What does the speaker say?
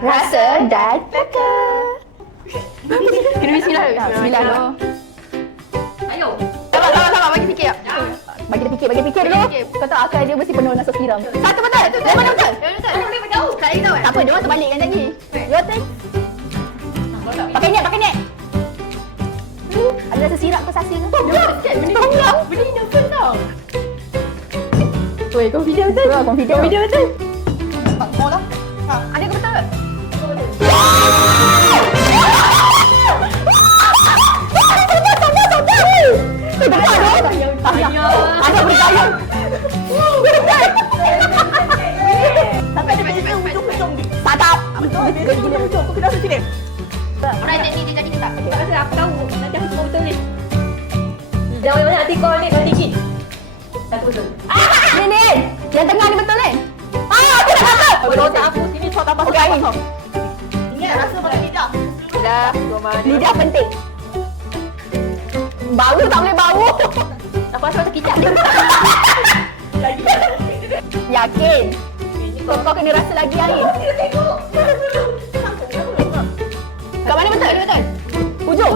Rasa dan teka. Kena bismillah. Bismillah dulu. Ayo. Sabar, bagi fikir. Bagi dia fikir dulu. Kau tahu akal dia mesti penuh nasi siram. Satu betul. Yang mana betul? Yang boleh tahu. Tak tahu kan? Tak apa, dia orang terbalik yang tadi. Your turn. Pakai net. Ada rasa sirap ke sasi ke? Tolong. Benda ni nervous tau. Weh, confident betul. Confident betul. Mau lah. Ada ke betul? Ada bergaya. Sampai dia macam ujung-ujung ni. Tak. Betul. Gila ujung. Kau kena rasa sini. Orang dia jadi tak. Tak rasa aku tahu. Nanti aku semua betul ni. Jangan banyak nanti kau ni dah tinggi. Satu betul. Ni. Yang tengah ni betul kan? Aku nak kata. Kalau tak aku sini kau tambah Okey, Ain. Ingat rasa pada lidah. Lidah penting. Bau tak boleh bau. Aku rasa macam kicap. Yakin? Kau kena rasa lagi Ain. Kat mana betul? Ujung?